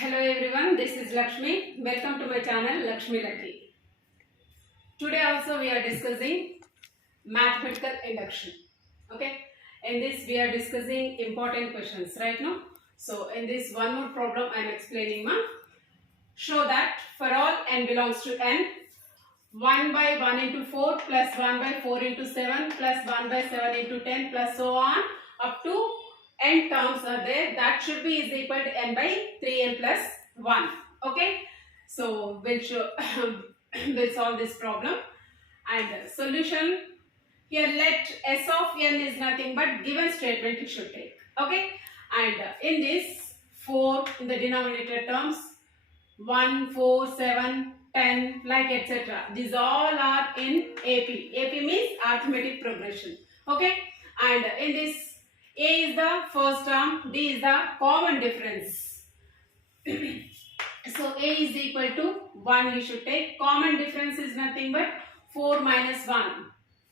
Hello everyone, this is Lakshmi. Welcome to my channel Lakshmi Lucky. Today also we are discussing mathematical induction. Okay, in this we are discussing important questions right now. So in this one more problem I am explaining ma. Show that for all n belongs to n, 1 by 1 into 4 plus 1 by 4 into 7 plus 1 by 7 into 10 plus so on up to n terms are there, that should be is equal to n by 3n plus 1. Okay, so we'll show we'll solve this problem. And solution, here let s of n is nothing but given statement you should take. Okay, and in this 4 in the denominator terms, 1, 4, 7, 10 like etc. These all are in AP. AP means arithmetic progression. Okay, and in this A is the first term, D is the common difference. So A is equal to 1 you should take. Common difference is nothing but 4 minus 1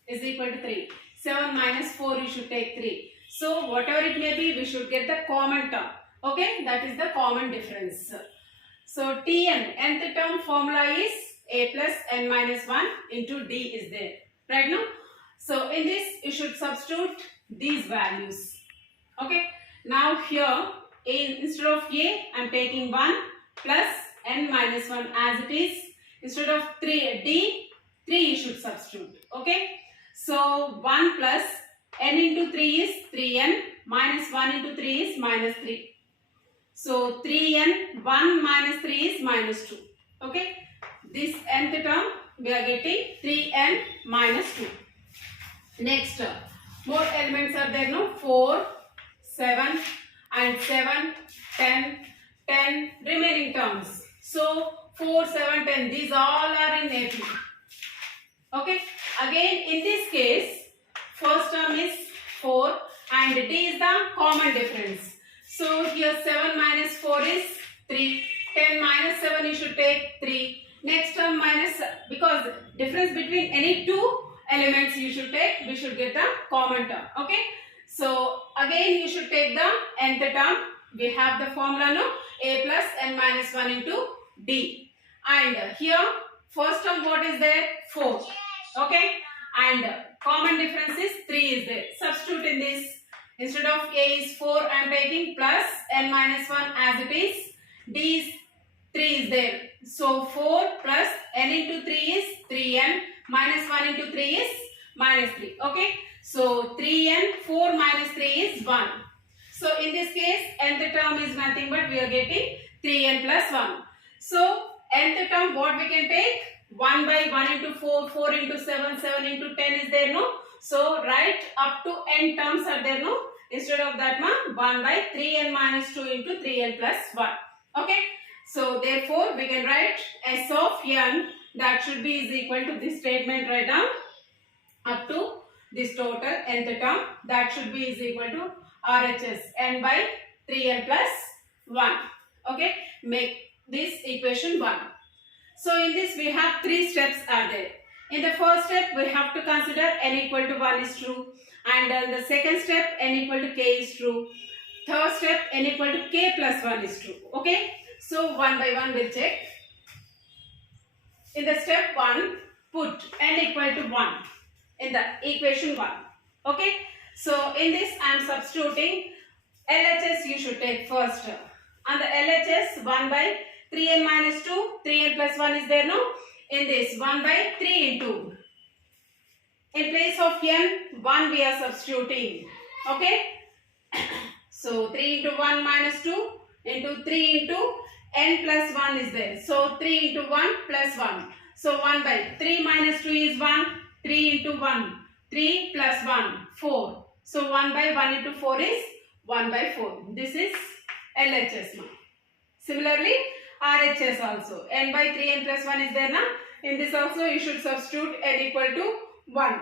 is equal to 3. 7 minus 4 you should take 3. So whatever it may be, we should get the common term. Okay, that is the common difference. So Tn, nth term formula is A plus n minus 1 into D is there. Right now? So in this you should substitute these values. Okay, now here instead of A I am taking 1 plus n minus 1 as it is. Instead of 3 D, 3 you should substitute. Okay, so 1 plus n into 3 is 3n, minus 1 into 3 is minus 3. So 3n, 1 minus 3 is minus 2. Okay, this nth term we are getting 3n minus 2. Next, more elements are there, no? 4, 7 and 7, 10, 10 remaining terms. So 4, 7, 10, these all are in AP. Okay, again in this case, first term is 4 and D is the common difference. So here 7 minus 4 is 3, 10 minus 7 you should take 3. Next term minus, because difference between any two elements you should take, we should get the common term. Okay, so again you should take the nth term. We have the formula, no? A plus n minus 1 into D. And here first term what is there? 4. Okay, and common difference is 3 is there. Substitute in this. Instead of A is 4, I am taking plus n minus 1 as it is. D is 3 is there. So 4 plus n into 3 is 3n, minus 1 into 3 is minus 3. Okay, so 3n, 4 minus 3 is 1. So in this case, nth term is nothing but we are getting 3n plus 1. So nth term what we can take? 1 by 1 into 4, 4 into 7, 7 into 10 is there, no? So write up to n terms are there, no? Instead of that, 1 by 3n minus 2 into 3n plus 1. Okay, so therefore we can write s of n, that should be is equal to this statement right now, up to this total nth term, that should be is equal to RHS n by 3n plus 1. Okay, make this equation 1. So in this we have 3 steps are there. In the first step we have to consider n equal to 1 is true, and in the second step n equal to k is true. Third step n equal to k plus 1 is true. Okay, so one by one we'll check. In the step 1, put n equal to 1 in the equation 1. Okay, so in this I am substituting LHS you should take first. And the LHS 1 by 3n minus 2, 3n plus 1 is there, no? In this 1 by 3 into, in place of n, 1 we are substituting. Okay, so 3 into 1 minus 2 into 3 into n plus 1 is there. So 3 into 1 plus 1. So 1 by 3 minus 2 is 1. 3 into 1, 3 plus 1, 4. So 1 by 1 into 4 is 1 by 4. This is LHS. Similarly, RHS also. N by 3n plus 1 is there, na? In this also you should substitute n equal to 1.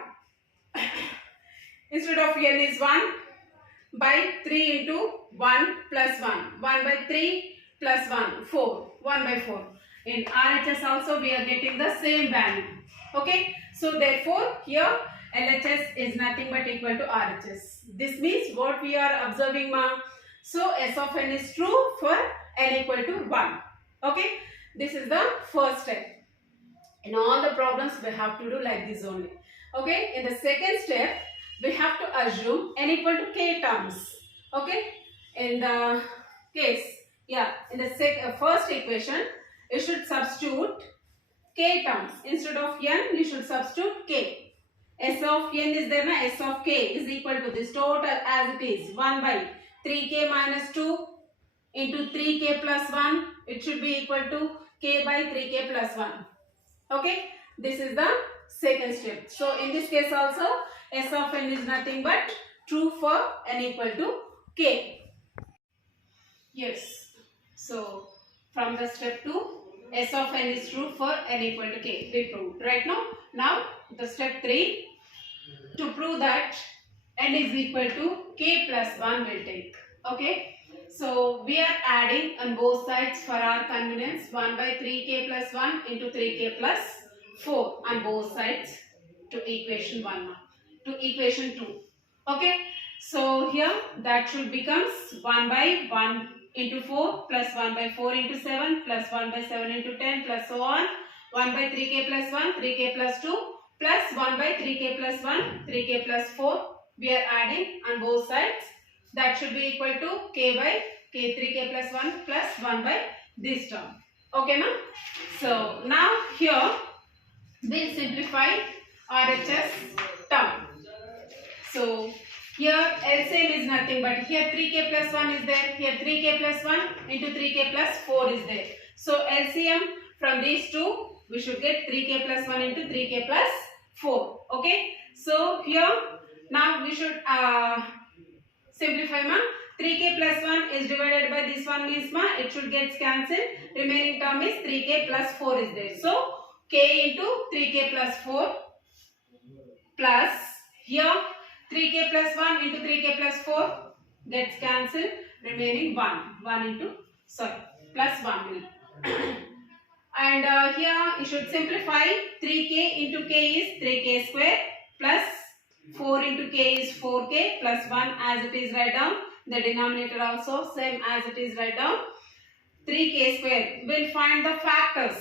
Instead of n is 1 by 3 into 1 plus 1. 1 by 3 plus 1, 4. 1 by 4. In RHS also we are getting the same value. Okay, so therefore here LHS is nothing but equal to RHS. This means what we are observing, ma? So S of n is true for n equal to 1. Okay, this is the first step. In all the problems we have to do like this only. Okay, in the second step we have to assume n equal to k terms. Okay, in the case, in the first equation you should substitute k terms. Instead of n you should substitute k. S of n is there na, S of k is equal to this total as it is 1 by 3k minus 2 into 3k plus 1. It should be equal to k by 3k plus 1. Okay, this is the second step. So in this case also S of n is nothing but true for n equal to k. Yes, so from the step 2, S of n is true for n equal to k. We proved right now. Now the step 3, to prove that n is equal to k plus 1 will take. Okay, so we are adding on both sides for our convenience 1 by 3k plus 1 into 3k plus 4 on both sides to equation 1 now, to equation 2. Okay, so here that should becomes 1 by 1 into 4 plus 1 by 4 into 7 plus 1 by 7 into 10 plus so on. 1 by 3k plus 1, 3k plus 2 plus 1 by 3k plus 1, 3k plus 4. We are adding on both sides. That should be equal to k by k 3k plus 1 plus 1 by this term. Okay, ma'am? So now here we'll simplify RHS term. So here LCM is nothing but here 3k plus 1 is there, here 3k plus 1 into 3k plus 4 is there. So LCM from these two we should get 3k plus 1 into 3k plus 4. Okay, so here now we should simplify ma. 3k plus 1 is divided by this one means ma it should get cancelled. Remaining term is 3k plus 4 is there. So k into 3k plus 4 plus here 3k plus 1 into 3k plus 4 gets cancelled. Remaining 1 into plus 1 will. And here you should simplify 3k into k is 3k square plus 4 into k is 4k plus 1 as it is write down. The denominator also same as it is write down. 3k square. We'll find the factors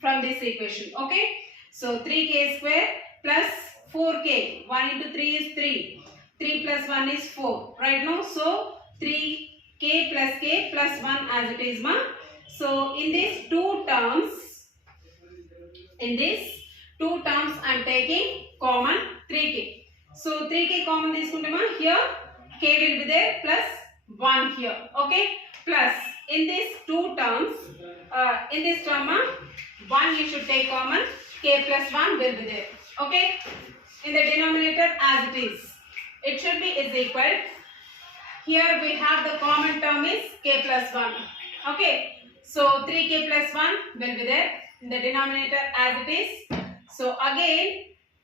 from this equation. Okay. So 3k square plus 4k. 1 into 3 is 3. 3 plus 1 is 4. Right now. So 3k plus k plus 1 as it is ma. So in these two terms I am taking common 3k. So 3k common తీసుకుంటే ma here k will be there plus 1 here. Okay, plus in these two terms in this term 1 you should take common, k plus 1 will be there. Okay, in the denominator as it is it should be is equal. Here we have the common term is k plus 1. Okay, so 3k plus 1 will be there in the denominator as it is. So again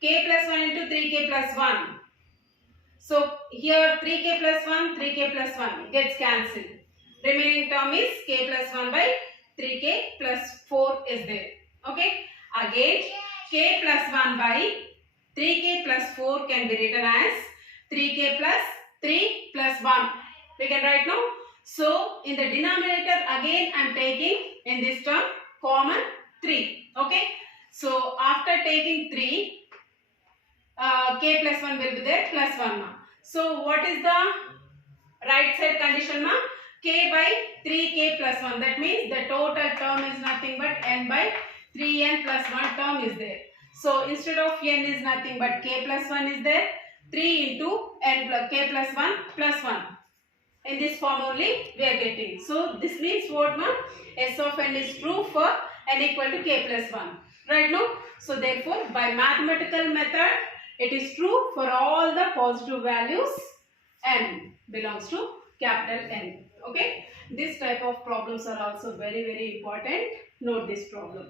k plus 1 into 3k plus 1. So here 3k plus 1, 3k plus 1 gets cancelled. Remaining term is k plus 1 by 3k plus 4 is there. Okay, again k plus 1 by 3k plus 4 can be written as 3k plus 3 plus 1. We can write now. So in the denominator again I am taking in this term common 3. Okay, so after taking 3 k plus 1 will be there plus 1 ma. So what is the right side condition ma? K by 3k plus 1. That means the total term is nothing but n by 3n plus 1 term is there. So instead of n is nothing but k plus 1 is there. 3 into n plus k plus 1 plus 1. In this form only we are getting. So this means what ma? S of n is true for n equal to k plus 1. Right now? So therefore by mathematical method it is true for all the positive values n belongs to capital N. Okay. This type of problems are also very important. Note this problem.